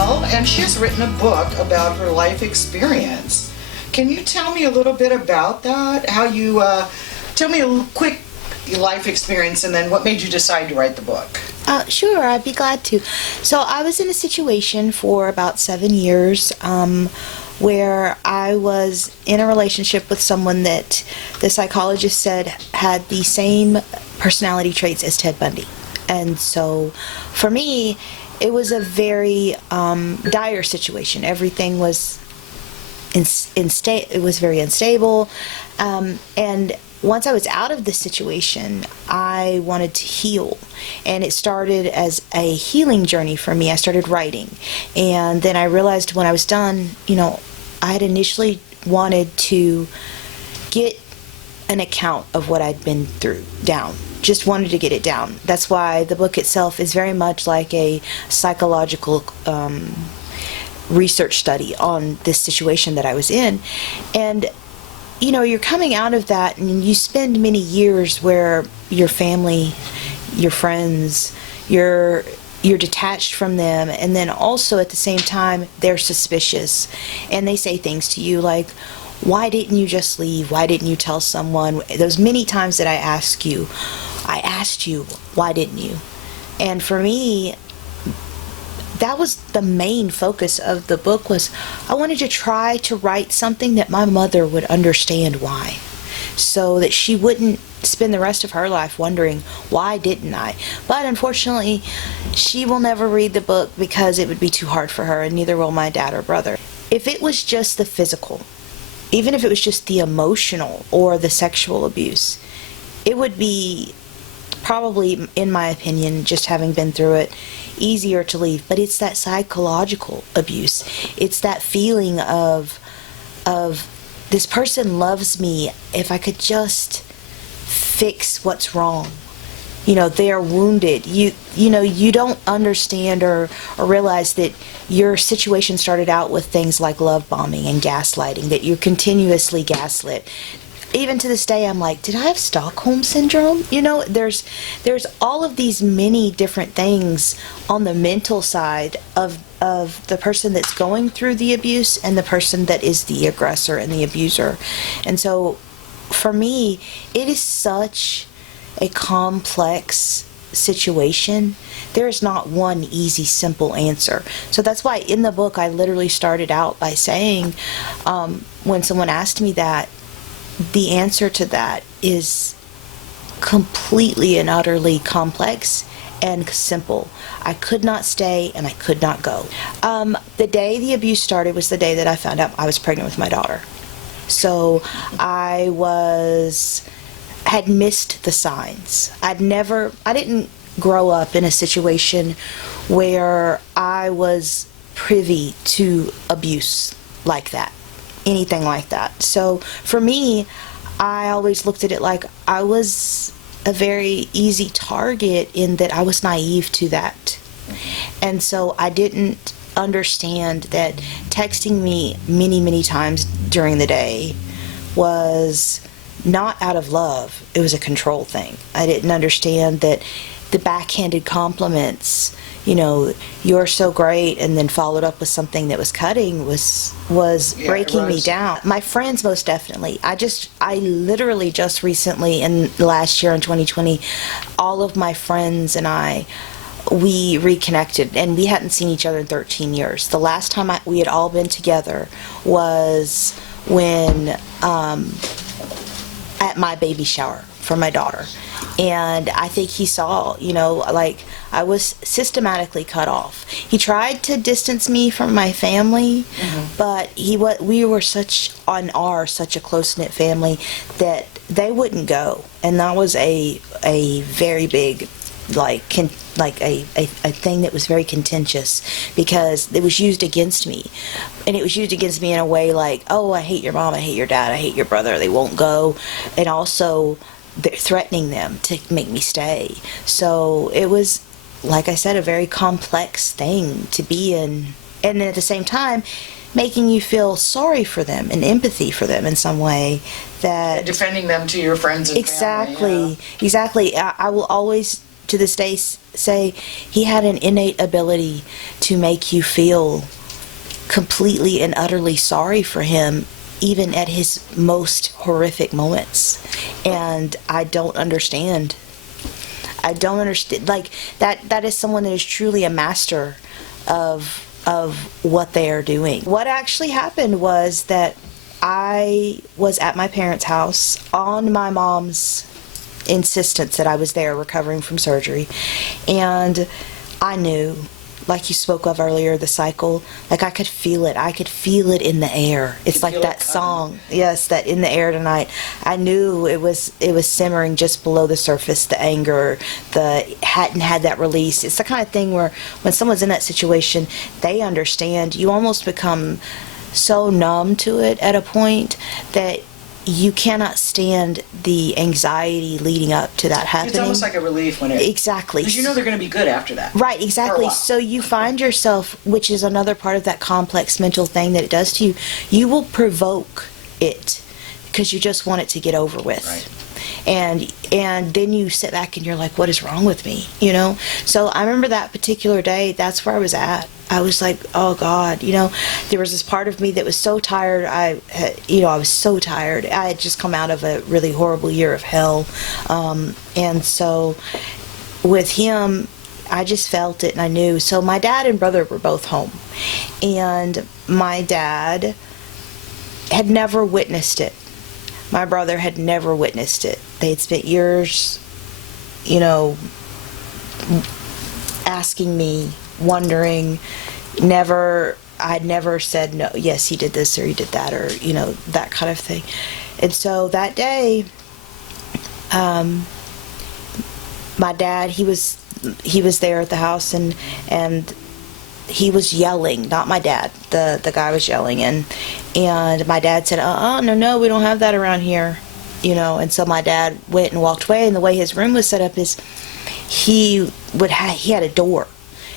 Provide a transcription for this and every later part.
Michelle, and she has written a book about her life experience. Can you tell me a little bit about that? How you, tell me a quick life experience, and then what made you decide to write the book? Sure, I'd be glad to. So I was in a situation for about 7 years where I was in a relationship with someone that the psychologist said had the same personality traits as Ted Bundy. And so for me, it was a very dire situation. Everything was it was very unstable, and once I was out of the situation, I wanted to heal, and it started as a healing journey for me. I started writing, and then I realized when I was done, I had initially wanted to get an account of what I'd been through down. Just wanted to get it down. That's why the book itself is very much like a psychological research study on this situation that I was in. And you're coming out of that, and you spend many years where your family, your friends, you're detached from them, and then also at the same time they're suspicious, and they say things to you like, why didn't you just leave? Why didn't you tell someone? Those many times that I asked you, why didn't you? And for me, that was the main focus of the book. Was I wanted to try to write something that my mother would understand why, so that she wouldn't spend the rest of her life wondering, why didn't I? But unfortunately, she will never read the book because it would be too hard for her, and neither will my dad or brother. If it was just the physical, even if it was just the emotional or the sexual abuse, it would be probably, in my opinion, just having been through it, easier to leave. But it's that psychological abuse. It's that feeling of this person loves me. If I could just fix what's wrong. They are wounded. You don't understand or realize that your situation started out with things like love bombing and gaslighting, that you're continuously gaslit. Even to this day, I'm like, did I have Stockholm syndrome? There's all of these many different things on the mental side of the person that's going through the abuse and the person that is the aggressor and the abuser. And so for me, it is such a complex situation. There is not one easy, simple answer. So that's why in the book, I literally started out by saying, when someone asked me that, the answer to that is completely and utterly complex and simple. I could not stay and I could not go. The day the abuse started was the day that I found out I was pregnant with my daughter. So I had missed the signs. I didn't grow up in a situation where I was privy to abuse like that. Anything like that. So for me, I always looked at it like I was a very easy target, in that I was naive to that. And so I didn't understand that texting me many, many times during the day was not out of love. It was a control thing. I didn't understand that the backhanded compliments, you're so great, and then followed up with something that was cutting, was breaking me down. My friends, most definitely. I literally just recently, in last year in 2020, all of my friends and we reconnected, and we hadn't seen each other in 13 years. The last time we had all been together was when at my baby shower for my daughter. And I think he saw, I was systematically cut off. He tried to distance me from my family, but we were such a close-knit family that they wouldn't go. And that was a very big, a thing that was very contentious, because it was used against me. And it was used against me in a way like, oh, I hate your mom, I hate your dad, I hate your brother, they won't go. And also, they're threatening them to make me stay. So it was, like I said, a very complex thing to be in. And then at the same time, making you feel sorry for them and empathy for them in some way. That defending them to your friends and exactly, family. Exactly. I will always, to this day, say he had an innate ability to make you feel completely and utterly sorry for him, even at his most horrific moments. And I don't understand. Like, that is someone that is truly a master of what they are doing. What actually happened was that I was at my parents' house on my mom's insistence that I was there recovering from surgery, and I knew, like you spoke of earlier, the cycle, like I could feel it in the air. It's like that song, yes, that in the air tonight. I knew it was simmering just below the surface, the anger, hadn't had that release. It's the kind of thing where when someone's in that situation, they understand. You almost become so numb to it at a point that you cannot stand the anxiety leading up to that happening. It's almost like a relief when it... Exactly. Because you know they're going to be good after that. Right, exactly. So you find yourself, which is another part of that complex mental thing that it does to you, you will provoke it because you just want it to get over with. Right. And then you sit back and you're like, what is wrong with me? You know? So I remember that particular day, that's where I was at. I was like, oh God, you know, there was this part of me that was so tired. I was so tired. I had just come out of a really horrible year of hell. And so with him, I just felt it and I knew. So my dad and brother were both home. And my dad had never witnessed it. My brother had never witnessed it. They had spent years, you know, asking me, wondering. I'd never said no, yes, he did this or he did that, or, you know, that kind of thing. And so that day, my dad, he was there at the house, and he was yelling. Not my dad, the guy was yelling, and my dad said, no, we don't have that around here, you know. And so my dad went and walked away, and the way his room was set up is he had a door.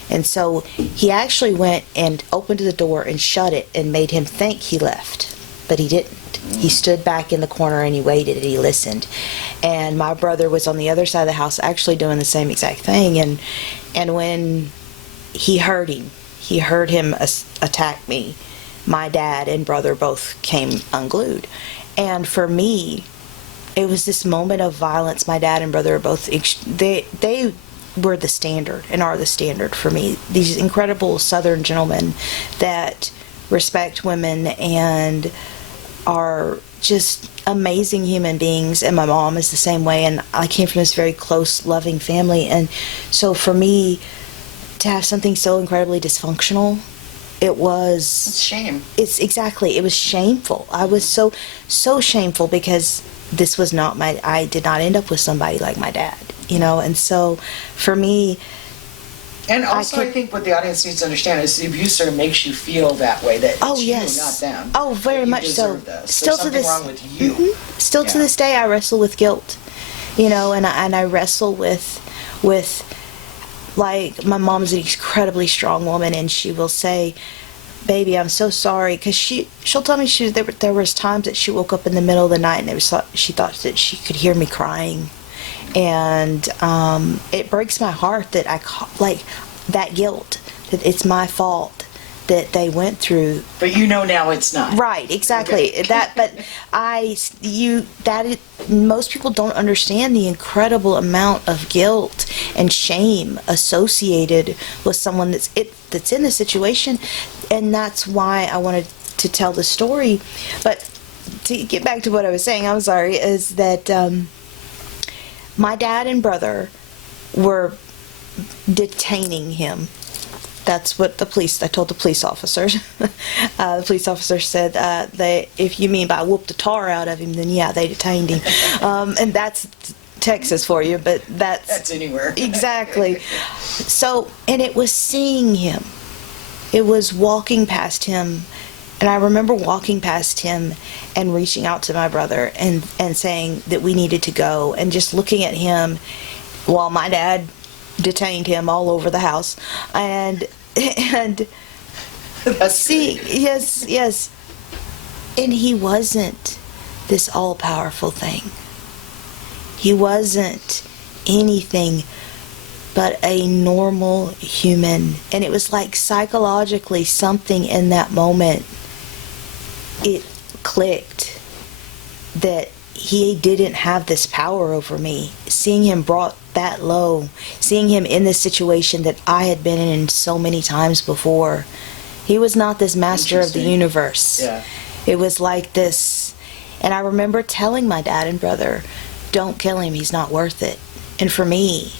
And so he actually went and opened the door and shut it and made him think he left, but he didn't. He stood back in the corner and he waited and he listened. And my brother was on the other side of the house actually doing the same exact thing. And when he heard him attack me, my dad and brother both came unglued. And for me, it was this moment of violence. My dad and brother are both, they were the standard and are the standard for me. These incredible Southern gentlemen that respect women and are just amazing human beings. And my mom is the same way. And I came from this very close, loving family. And so for me to have something so incredibly dysfunctional, it was... shame. It was shameful. I was so shameful because this was not I did not end up with somebody like my dad. You know, and so for me, and also I think what the audience needs to understand is the abuse sort of makes you feel that way, that it's you, not them. Oh, very much so. Still to this, wrong with you. Mm-hmm. Still to this day, I wrestle with guilt. You know, and I wrestle with like, my mom's an incredibly strong woman, and she will say, "Baby, I'm so sorry," because she'll tell me there was times that she woke up in the middle of the night and she thought that she could hear me crying. And it breaks my heart that that guilt, that it's my fault that they went through. But you know now it's not. Right, exactly. Okay. Most people don't understand the incredible amount of guilt and shame associated with someone that's in the situation, and that's why I wanted to tell the story. But to get back to what I was saying, I'm sorry, is that my dad and brother were detaining him. That's what I told the police officers. The police officer said, if you mean by whoop the tar out of him, then yeah, they detained him. And that's Texas for you, but that's anywhere. Exactly. So, and it was seeing him. It was walking past him. And I remember walking past him and reaching out to my brother and saying that we needed to go, and just looking at him while my dad detained him all over the house, and see, yes, and he wasn't this all-powerful thing. He wasn't anything but a normal human. And it was like psychologically something in that moment, it clicked that he didn't have this power over me. Seeing him brought that low, seeing him in this situation that I had been in so many times before, he was not this master of the universe. Yeah. It was like this. And I remember telling my dad and brother, don't kill him, he's not worth it. And for me,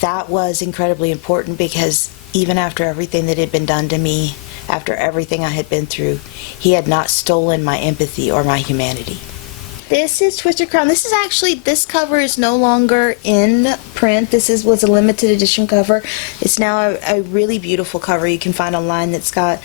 that was incredibly important, because even after everything that had been done to me, after everything I had been through, he had not stolen my empathy or my humanity. This is Twisted Crown. This is actually, this cover is no longer in print. Was a limited edition cover. It's now a really beautiful cover you can find online that's got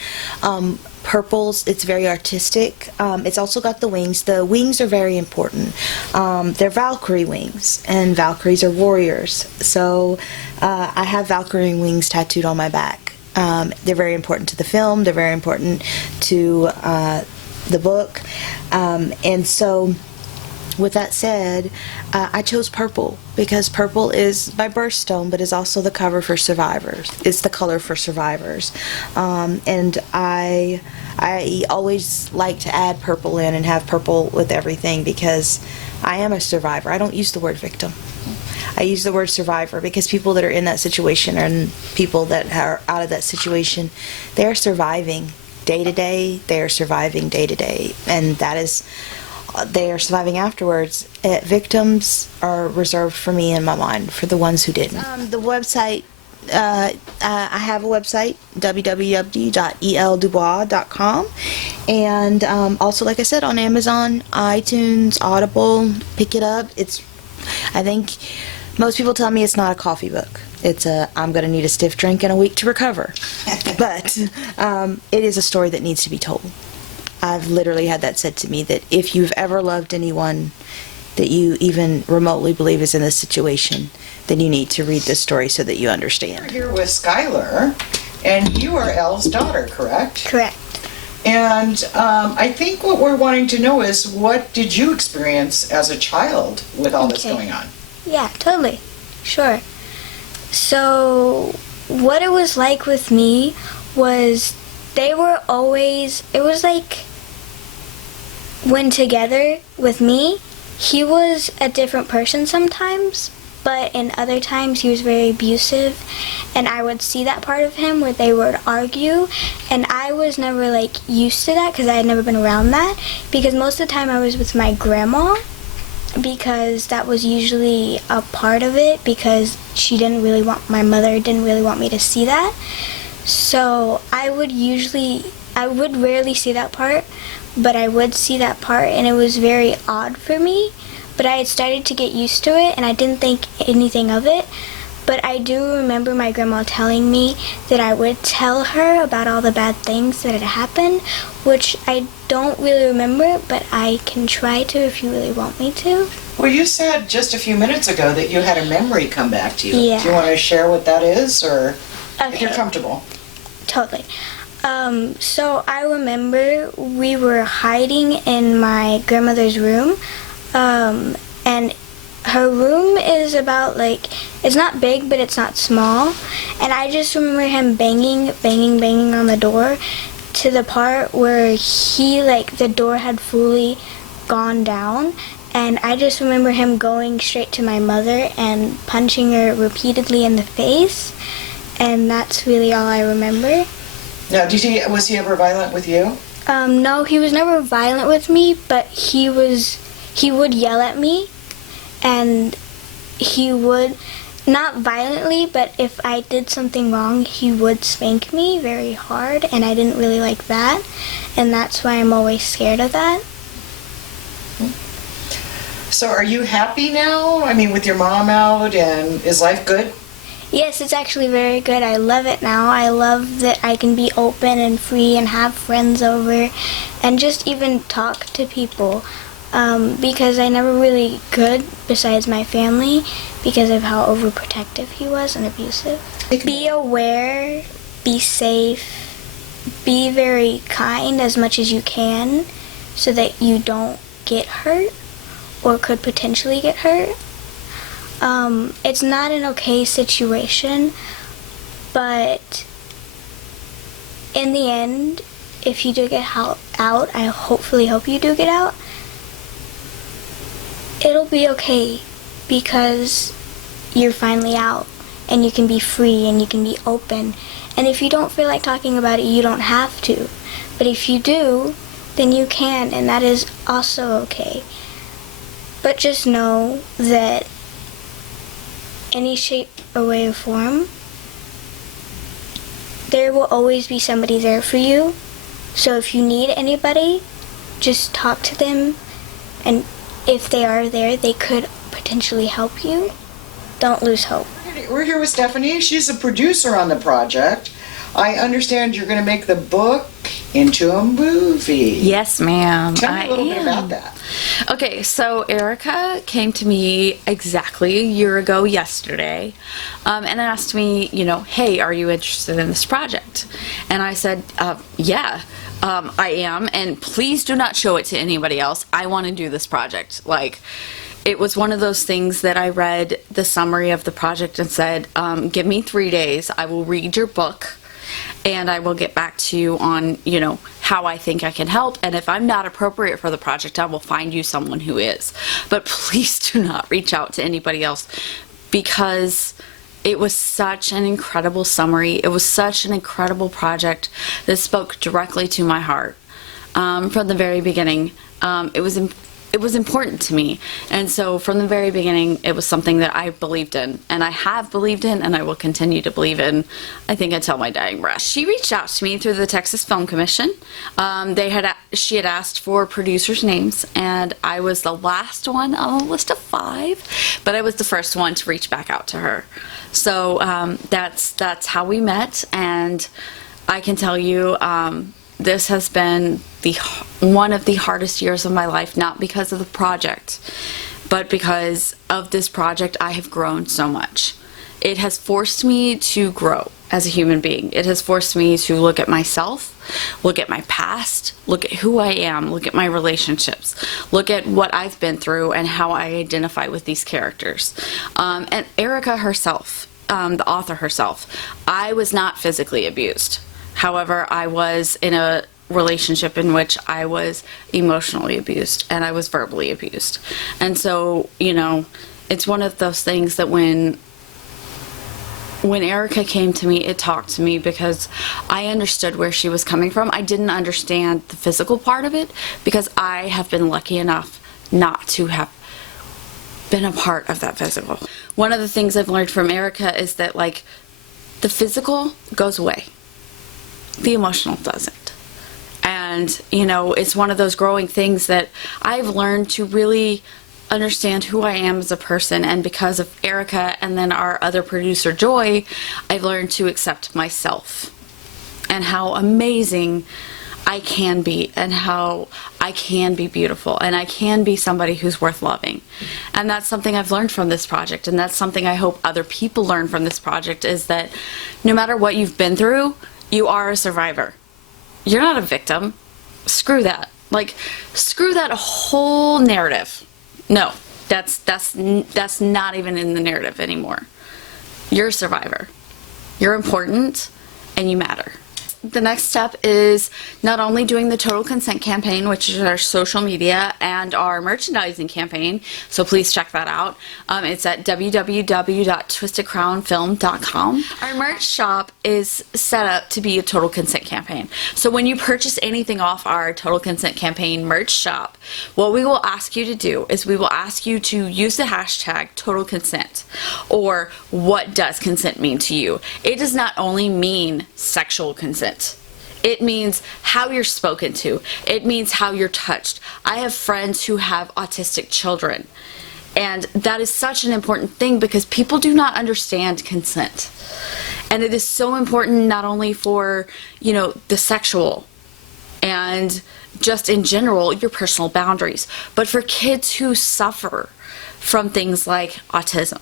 purples. It's very artistic. It's also got the wings. The wings are very important. They're Valkyrie wings, and Valkyries are warriors. So I have Valkyrie wings tattooed on my back. They're very important to the film. They're very important to the book. And so, with that said, I chose purple because purple is my birthstone, but is also the cover for Survivors. It's the color for Survivors. And I always like to add purple in and have purple with everything, because I am a survivor. I don't use the word victim. I use the word survivor because people that are in that situation, and people that are out of that situation, they are surviving day to day. They are surviving day to day, and that is, they are surviving afterwards. Victims are reserved for me in my mind, for the ones who didn't. The website, I have a website, www.eldubois.com, and also, like I said, on Amazon, iTunes, Audible, pick it up. I think most people tell me it's not a coffee book. It's I'm going to need a stiff drink and a week to recover. But it is a story that needs to be told. I've literally had that said to me, that if you've ever loved anyone that you even remotely believe is in this situation, then you need to read this story so that you understand. We're here with Skylar, and you are Elle's daughter, correct? Correct. And I think what we're wanting to know is, what did you experience as a child with all this going on? Yeah, totally. Sure. So, what it was like with me was, they were always, it was like, when together with me, he was a different person sometimes, but in other times he was very abusive, and I would see that part of him where they would argue, and I was never like used to that because I had never been around that, because most of the time I was with my grandma, because that was usually a part of it, because my mother didn't really want me to see that. So I would rarely see that part, but I would see that part, and it was very odd for me. But I had started to get used to it, and I didn't think anything of it. But I do remember my grandma telling me that I would tell her about all the bad things that had happened, which I don't really remember, but I can try to if you really want me to. Well, you said just a few minutes ago that you had a memory come back to you. Yeah. Do you want to share what that is, or if you're Okay. comfortable? Totally. So I remember we were hiding in my grandmother's room, and her room is about, like, it's not big, but it's not small, and I just remember him banging on the door to the part where the door had fully gone down, and I just remember him going straight to my mother and punching her repeatedly in the face, and that's really all I remember. Now, was he ever violent with you? No, he was never violent with me, but he would yell at me, and he would, not violently, but if I did something wrong, he would spank me very hard, and I didn't really like that, and that's why I'm always scared of that. So are you happy now? I mean, with your mom out, and is life good? Yes, it's actually very good. I love it now. I love that I can be open and free and have friends over and just even talk to people, because I never really could, besides my family, because of how overprotective he was and abusive. Be aware, be safe, be very kind as much as you can so that you don't get hurt or could potentially get hurt. it's not an okay situation, but in the end, if you do get out, I hopefully hope you do get out, it'll be okay because you're finally out and you can be free and you can be open. And if you don't feel like talking about it, you don't have to. But if you do, then you can, and that is also okay. But just know that any shape or way or form, there will always be somebody there for you. So if you need anybody, just talk to them, and if they are there, they could potentially help you. Don't lose hope. We're here with Stephanie. She's a producer on the project. I understand you're going to make the book into a movie. Yes, ma'am. Tell me a little bit about that. Okay, so Erica came to me exactly a year ago yesterday and asked me, hey, are you interested in this project? And I said, yeah, I am, and please do not show it to anybody else. I want to do this project. It was one of those things that I read the summary of the project and said, give me 3 days. I will read your book and I will get back to you on, how I think I can help. And if I'm not appropriate for the project, I will find you someone who is. But please do not reach out to anybody else, because it was such an incredible summary. It was such an incredible project that spoke directly to my heart from the very beginning. It was important to me, and so from the very beginning it was something that I believed in, and I have believed in, and I will continue to believe in, I think, until my dying breath. She reached out to me through the Texas Film Commission. She had asked for producers' names, and I was the last one on a list of 5, but I was the first one to reach back out to her. So that's how we met, and I can tell you this has been one of the hardest years of my life, not because of the project, but because of this project. I have grown so much. It has forced me to grow as a human being. It has forced me to look at myself, look at my past, look at who I am, look at my relationships, look at what I've been through and how I identify with these characters. And Erica herself, the author herself, I was not physically abused. However, I was in a relationship in which I was emotionally abused and I was verbally abused. And so, it's one of those things that when Erica came to me, it talked to me because I understood where she was coming from. I didn't understand the physical part of it because I have been lucky enough not to have been a part of that physical. One of the things I've learned from Erica is that, the physical goes away. The emotional doesn't. And, it's one of those growing things that I've learned to really understand who I am as a person. And because of Erica and then our other producer, Joy, I've learned to accept myself and how amazing I can be and how I can be beautiful and I can be somebody who's worth loving. And that's something I've learned from this project, and that's something I hope other people learn from this project, is that no matter what you've been through, you are a survivor. You're not a victim. Screw that. Screw that whole narrative. No, that's not even in the narrative anymore. You're a survivor. You're important, and you matter. The next step is not only doing the Total Consent campaign, which is our social media and our merchandising campaign, so please check that out. It's at www.twistedcrownfilm.com. Our merch shop is set up to be a Total Consent campaign. So when you purchase anything off our Total Consent campaign merch shop, what we will ask you to do is we will ask you to use the hashtag Total Consent, or what does consent mean to you? It does not only mean sexual consent. It means how you're spoken to. It means how you're touched. I have friends who have autistic children, and that is such an important thing because people do not understand consent. And it is so important not only for, the sexual and just in general, your personal boundaries, but for kids who suffer from things like autism,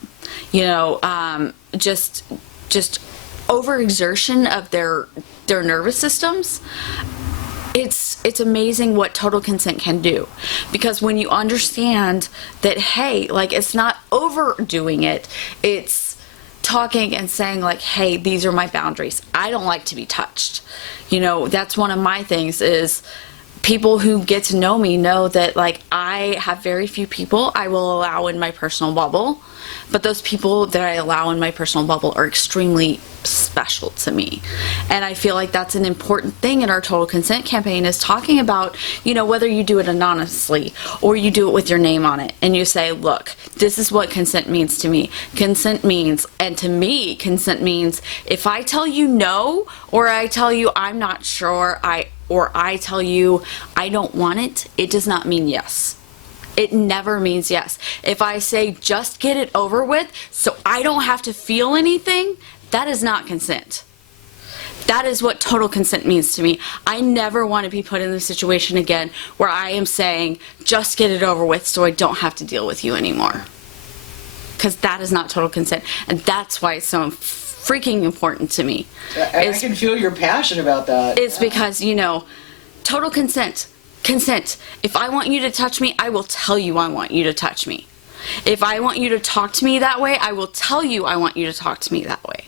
just overexertion of their nervous systems. it's amazing what total consent can do, because when you understand that, hey, like, it's not overdoing it, it's talking and saying, like, hey, these are my boundaries. I don't like to be touched. You know, that's one of my things is people who get to know me know that, like, I have very few people I will allow in my personal bubble, but those people that I allow in my personal bubble are extremely special to me. And I feel like that's an important thing in our total consent campaign, is talking about, you know, whether you do it anonymously or you do it with your name on it and you say, look, this is what consent means to me. Consent means, and to me, consent means if I tell you no, or I tell you I'm not sure, or I tell you I don't want it, it does not mean yes. It never means yes. If I say just get it over with so I don't have to feel anything, that is not consent. That is what total consent means to me. I never want to be put in the situation again where I am saying just get it over with so I don't have to deal with you anymore. Because that is not total consent. And that's why it's so freaking important to me. I can feel your passion about that. It's because, you know, total consent. Consent. If I want you to touch me, I will tell you I want you to touch me. If I want you to talk to me that way, I will tell you I want you to talk to me that way.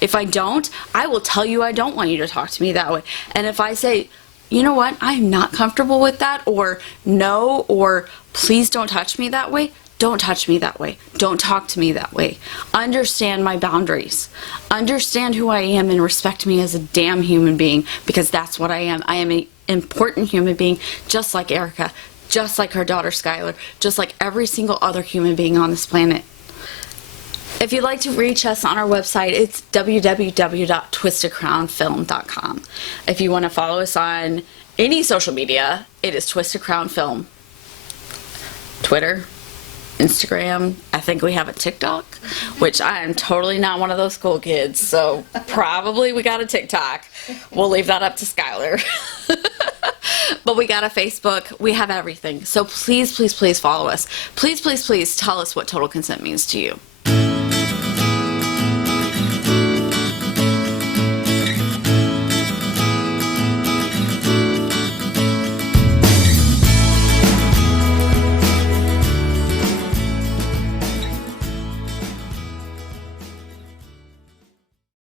If I don't, I will tell you I don't want you to talk to me that way. And if I say, you know what, I'm not comfortable with that, or no, or please don't touch me that way, don't touch me that way. Don't talk to me that way. Understand my boundaries. Understand who I am and respect me as a damn human being, because that's what I am. I am an important human being, just like Erica, just like her daughter Skylar, just like every single other human being on this planet. If you'd like to reach us on our website, it's www.twistedcrownfilm.com. If you want to follow us on any social media, it is Twisted Crown Film. Twitter, Instagram, I think we have a TikTok, which I am totally not one of those cool kids, so probably we got a TikTok. We'll leave that up to Skylar. But we got a Facebook. We have everything. So please, please, please follow us. Please, please, please tell us what total consent means to you.